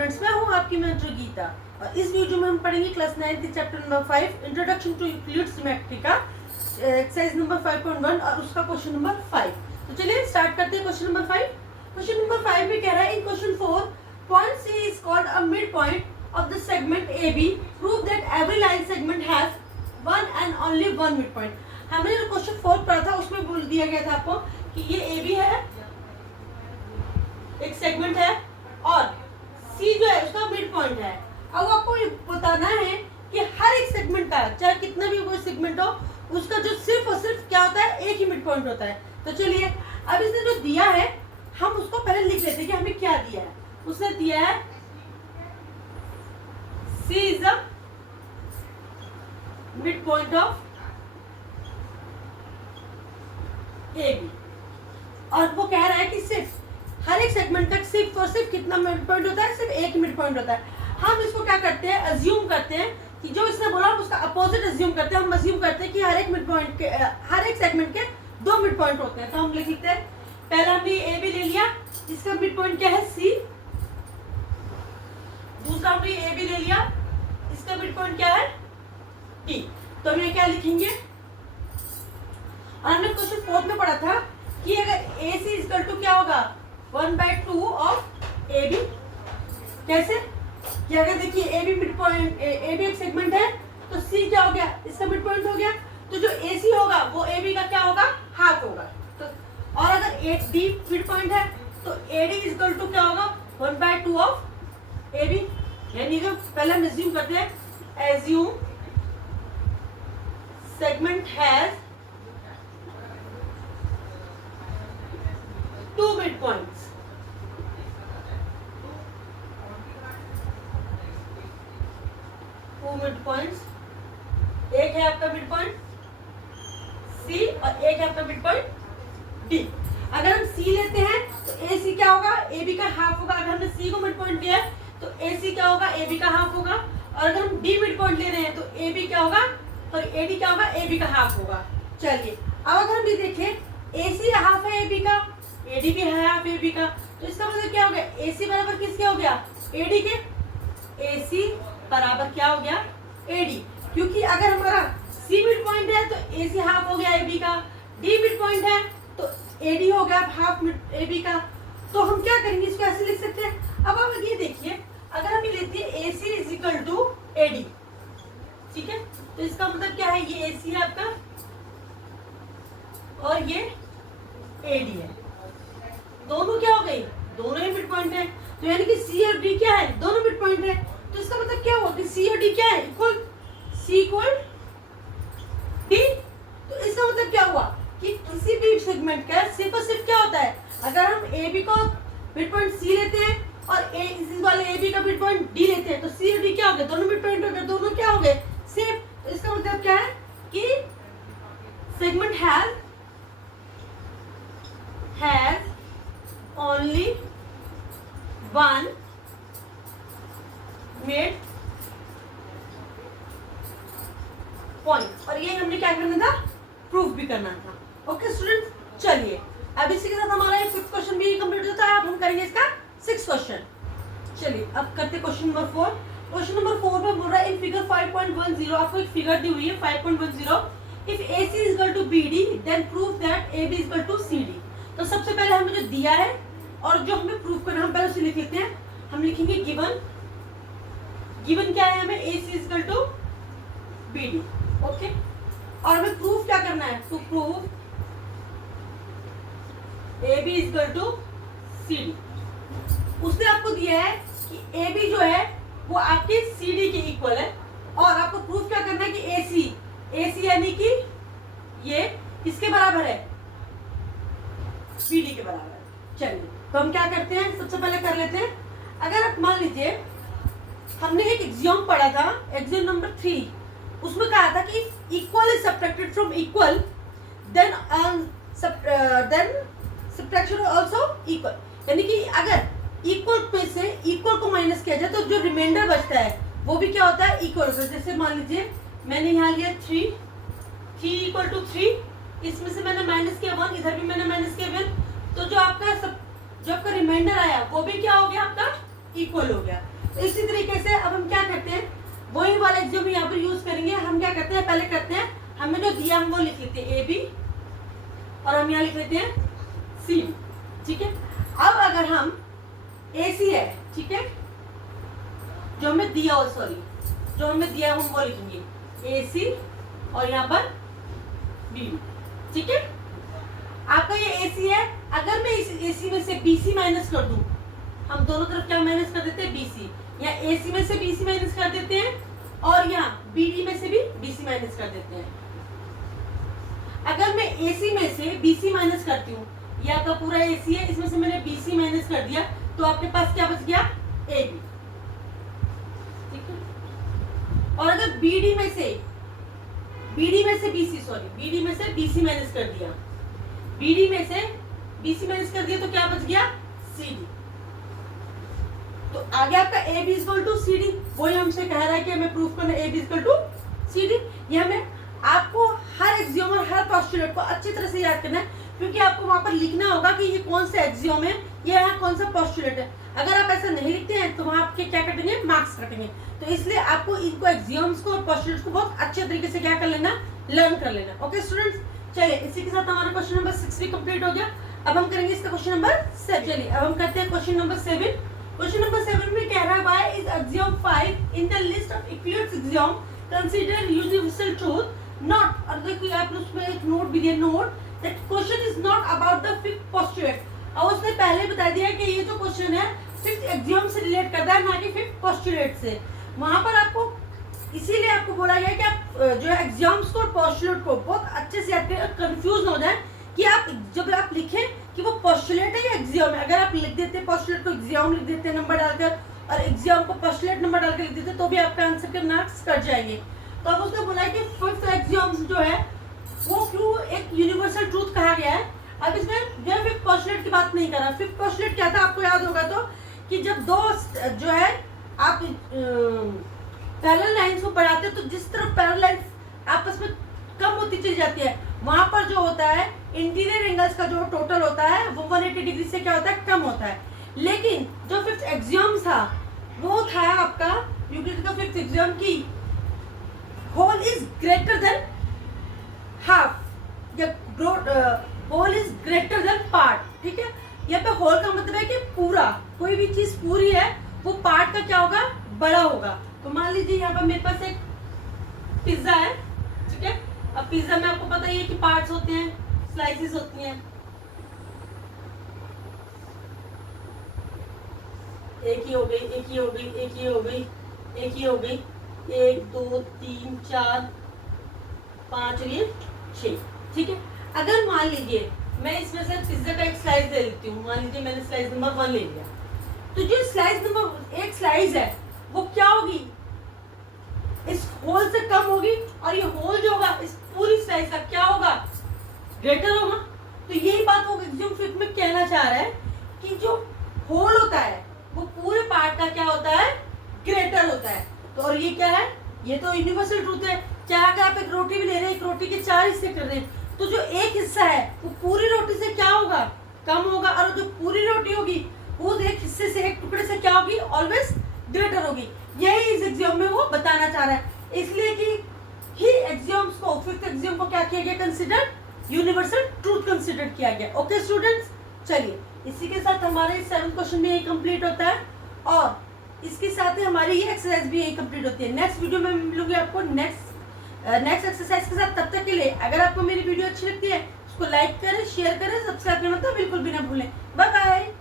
Students, मैं हूं आपकी मेंटर गीता और इस वीडियो में हम पढ़ेंगे class 9 chapter number 5 introduction to Euclid सिमेट्रिका एक्सरसाइज नंबर 5.1 और उसका क्वेश्चन नंबर 5। तो चलिए स्टार्ट करते हैं क्वेश्चन नंबर 5। क्वेश्चन नंबर 5 में कह रहा है in question 4 point C is called a mid point of the segment AB, prove that every line segment has one and only one mid point. हमने जो क्वेश्चन 4 पढ़ा था उसमें बोल दिया गया था आपको कि ये AB है, एक सेगमेंट है और C जो है उसका मिड पॉइंट है। अब आपको बताना है कि हर एक सेगमेंट का, चाहे कितना भी कोई सेगमेंट हो, उसका जो सिर्फ और सिर्फ क्या होता है, एक ही मिड पॉइंट होता है। तो चलिए अब इसने जो दिया है हम उसको पहले लिख लेते हैं कि हमें क्या दिया है। उसने दिया है C is the mid point of AB और वो कह रहा है कि सिर्फ हर एक सेगमेंट तक सिर्फ और सिर्फ कितना मिड पॉइंट होता है, सिर्फ एक मिड पॉइंट होता है। हम इसको क्या करते हैं, अज्यूम करते हैं कि जो इसने बोला हम उसका अपोजिट अज्यूम करते हैं। हम अज्यूम करते हैं कि हर एक मिड पॉइंट के हर एक सेगमेंट के दो मिड पॉइंट होते हैं। तो हम लिख लेते हैं, पहला हमने ए बी ले लिया, इसका मिड पॉइंट क्या है सी। दूसरा हमने ए बी ले लिया, इसका मिड पॉइंट क्या है टी। तो हम ये क्या लिखेंगे, और हमने क्वेश्चन 4 में पढ़ा था कि अगर ए सी इक्वल टू क्या होगा 1/2 ऑफ ए बी। कैसे कि अगर देखिए A B mid point, A B एक सेगमेंट है तो सी क्या हो गया, इसका मिड पॉइंट हो गया। तो जो ए सी होगा वो ए बी का क्या होगा, हाफ होगा। तो और अगर ए डी मिड पॉइंट है तो ए डी इक्वल टू क्या होगा 1/2 ऑफ ए बी। यानी कि पहले हम एज्यूम करते हैं, assume segment has two midpoints. Two midpoints. एक है आपका मिड पॉइंट C और एक है आपका मिड पॉइंट D। अगर हम C लेते हैं तो AC क्या होगा, AB का हाफ होगा। अगर हमने C को मिड पॉइंट लिया है तो AC क्या होगा, AB का हाफ होगा। और अगर हम D मिड पॉइंट ले रहे हैं तो AB क्या होगा, तो AD क्या होगा, AB का हाफ होगा। चलिए अब अगर हम भी देखें AC हाफ है AB का, AD भी है हाफ AB का, तो इसका मतलब क्या हो गया, AC बराबर किसके हो गया, AD के। AC बराबर क्या हो गया, AD। क्योंकि अगर हमारा C मिड पॉइंट है तो AC हाफ हो गया AB का, D मिड पॉइंट है तो AD हो गया हाफ AB का। तो हम क्या करेंगे, इसको ऐसे लिख सकते हैं। अब आप ये देखिए, अगर हम ये लेते हैं AC is equal to AD, ठीक है, तो इसका मतलब क्या है, ये AC है आपका और ये AD है। दोनों क्या हो गई, दोनों ही मिड पॉइंट है। तो यानी कि C और D क्या है, दोनों मिड पॉइंट है। तो इसका मतलब क्या हुआ कि C और D क्या है, इक्वल, C इक्वल D। तो इसका मतलब क्या हुआ कि किसी भी सेगमेंट का सिर्फ और सिर्फ क्या होता है, अगर हम AB को मिड पॉइंट C लेते हैं और इस वाले AB का मिड पॉइंट D लेते हैं तो C और D क्या हो गए, दोनों मिड पॉइंट हो गए, दोनों क्या हो गए, सेम। तो इसका मतलब क्या है कि segment has only one mid point। और ये हमने क्या करना था, प्रूफ भी करना था। ओके स्टूडेंट्स, चलिए अब इसी के साथ हमारा ये 5th क्वेश्चन भी कंप्लीट होता है। अब हम करेंगे इसका 6th क्वेश्चन। चलिए अब करते क्वेश्चन नंबर 4। क्वेश्चन नंबर 4 में बोल रहा है इन फिगर 5.10 आपको एक फिगर दी हुई है 5.10, if AC is equal to BD then prove that AB is equal to CD। तो सबसे पहले हमें जो दिया है और जो हमें प्रूफ करना, हम पहले उसे लिख लेते हैं। हम लिखेंगे गिवन, गिवन क्या है हमें, AC is equal to BD। Okay, और हमें प्रूफ क्या करना है, to prove AB is equal to CD। उसने आपको दिया है कि AB जो है वो आपके CD के इक्वल है और आपको प्रूफ क्या करना है कि AC यानी कि ये किसके बराबर है, BD के बराबर है। चलिए तो हम क्या करते हैं, सबसे पहले कर लेते हैं। अगर आप मान लीजिए हमने एक एग्जाम पढ़ा था, एग्जाम नंबर 3, उसमें कहा था कि equal is subtracted from equal then subtraction also equal. यानी कि अगर इक्वल पे से इक्वल को माइनस किया जाए तो जो रिमाइंडर बचता है वो भी क्या होता है, इक्वल होता है। जैसे मान लीजिए मैंने यहाँ लिया 3 इक्वल टू 3, इसमें से मैंने माइनस किया 1, इधर भी मैंने माइनस किया 1, तो जो आपका रिमाइंडर आया वो भी क्या हो गया आपका इक्वल हो गया। तो इसी तरीके से अब हम क्या करते हैं, वही वाला एग्जाम यहाँ पर यूज करेंगे। हम क्या करते हैं, पहले करते हैं हमें जो दिया हम वो लिख लेते हैं ए बी, और हम यहाँ लिख लेते हैं सी, ठीक है। अब अगर हम ए सी है, ठीक है, जो हमें दिया हो, सॉरी जो हमें दिया हम वो लिखेंगे ए सी और यहाँ पर बी, ठीक है। आपका ये ए सी है, अगर मैं इस ए सी में से बी सी माइनस कर दूं, हम दोनों तरफ क्या माइनस कर देते हैं, बी सी, या ए सी में से बी सी माइनस कर देते हैं, और यहाँ बी डी में से भी बी सी माइनस कर देते हैं। अगर मैं ए सी में से बी सी माइनस करती हूँ, या तो पूरा ए सी है, इसमें से मैंने बी सी माइनस कर दिया, तो आपके पास क्या बच गया, ए बी, ठीक है। और अगर बी डी में से B C, sorry B D में से बी सी माइनस कर दिया, बी डी में से बी सी माइनस कर दिया, तो क्या बच गया, सी डी। तो आगे आपका A B equal to C D, वही हमसे कह रहा है कि हमें प्रूफ करना है A B equal to C D. ये हमें आपको हर एक्सियोम और हर पोस्टुलेट को अच्छी तरह से याद करना है, क्योंकि आपको वहां पर लिखना होगा कि ये कौन सा एक्सियोम है, ये यहाँ कौन सा पोस्टुलेट है। अगर आप ऐसा नहीं लिखते हैं तो वहां आपके क्या कटेंगे, मार्क्स कटेंगे। तो इसलिए आपको इनको एक्सियोम्स को और पोस्टुलेट्स को बहुत अच्छे तरीके से क्या कर लेना, लर्न कर लेना। ओके स्टूडेंट्स, चलिए इसी के साथ हमारा क्वेश्चन नंबर 6 भी कंप्लीट हो गया। अब हम करेंगे इसका क्वेश्चन नंबर 7। चलिए अब हम करते हैं क्वेश्चन नंबर 7। क्वेश्चन नंबर 7 में कह रहा है, why is axiom 5 in the list of equilateral axiom consider universal truth not, और देखिए आप उसमें एक नोट भी दिया, note that question is not about the fifth postulate. और उसने पहले बता दिया कि ये जो क्वेश्चन है फिफ्थ एक्सियोम से रिलेट करता है, ना कि फिफ्थ पोस्टुलेट से। वहां पर आपको इसीलिए आपको बोला गया कि आप जो है एक्सियोम्स को और पोस्टुलेट को बहुत अच्छे से कंफ्यूज हो जाए, कि आप जब आप लिखें कि वो पोस्टुलेट है या एक्सियोम है। अगर आप लिख देते हैं पोस्टुलेट को एक्सियोम लिख देते हैं नंबर डालकर, और एक्सियोम को पोस्टुलेट नंबर डालकर लिख देते हैं, तो भी आपका आंसर के मार्क्स कट जाएंगे। तो अब उसने बोला कि फिफ्थ एक्सियोम जो है वो क्यों एक यूनिवर्सल ट्रूथ कहा गया है। अब इसमें जो है फिफ्थ पोस्टुलेट की बात नहीं कर रहा। फिफ्थ पोस्टुलेट क्या था, आपको याद होगा तो, कि जब दो जो है आप पैरेलल लाइंस को पढ़ाते हो, तो जिस तरफ पैरेलल लाइंस आपस में कम होती चली जाती है, वहां पर जो होता है इंटीरियर एंगल्स का जो टोटल होता है वो 180 डिग्री से क्या होता है, कम होता है। लेकिन जो फिफ्थ एक्सियोम था वो था आपका यूक्लिड का फिफ्थ एक्सियोम की whole is greater than half, या whole is greater than part, ठीक है। यहाँ पे होल का मतलब है कि पूरा, कोई भी चीज पूरी है वो पार्ट का क्या होगा, बड़ा होगा। तो मान लीजिए यहाँ पर मेरे पास एक पिज्जा है, ठीक है। अब पिज्जा में आपको पता ही है कि पार्ट्स होते हैं, स्लाइसेस होती हैं, एक ही हो गई, एक ही हो गई, एक ही हो गई, एक ही हो गई, 1 2 3 4 5 और ये 6, ठीक है। अगर मान लीजिए मैं इसमें से पिज्जा का एक स्लाइस दे देती हूँ, मान लीजिए मैंने स्लाइस नंबर 1 ले लिया, तो जो स्लाइस नंबर एक स्लाइस है वो क्या होगी, इस होल से कम होगी, और ये होल जो होगा इस पूरी स्लाइस का क्या होगा, ग्रेटर होगा। तो यही बात वो एक्सियोम फिफ्थ में कहना चाह रहा है कि जो होल होता है वो पूरे पार्ट का क्या होता है, ग्रेटर होता है। तो और ये क्या है, ये तो यूनिवर्सल ट्रूथ है। क्या अगर आप एक रोटी भी ले रहे हैं, एक रोटी के 4 हिस्से कर रहे हैं, तो जो एक हिस्सा है वो पूरी रोटी से क्या होगा, कम होगा, और जो पूरी रोटी होगी वो एक हिस्से से, एक टुकड़े से क्या होगी, ऑलवेज ग्रेटर होगी। यही इस एक्सियोम में वो बताना चाह रहा है। इसलिए कि ही एक्सियोम्स को, फिफ्थ एक्सियोम को क्या किया गया, कंसीडर यूनिवर्सल ट्रूथ कंसीडर किया गया। ओके स्टूडेंट्स, चलिए इसी के साथ हमारे 7th क्वेश्चन भी यही कंप्लीट होता है, और इसके साथ ही हमारी ये एक्सरसाइज भी यही कंप्लीट होती है। नेक्स्ट वीडियो में मिलूंगी आपको नेक्स्ट एक्सरसाइज के साथ। तब तक के लिए अगर आपको मेरी वीडियो अच्छी लगती है उसको लाइक करें, शेयर करें, सब्सक्राइब करना तो बिल्कुल भी ना भूलें। Bye bye.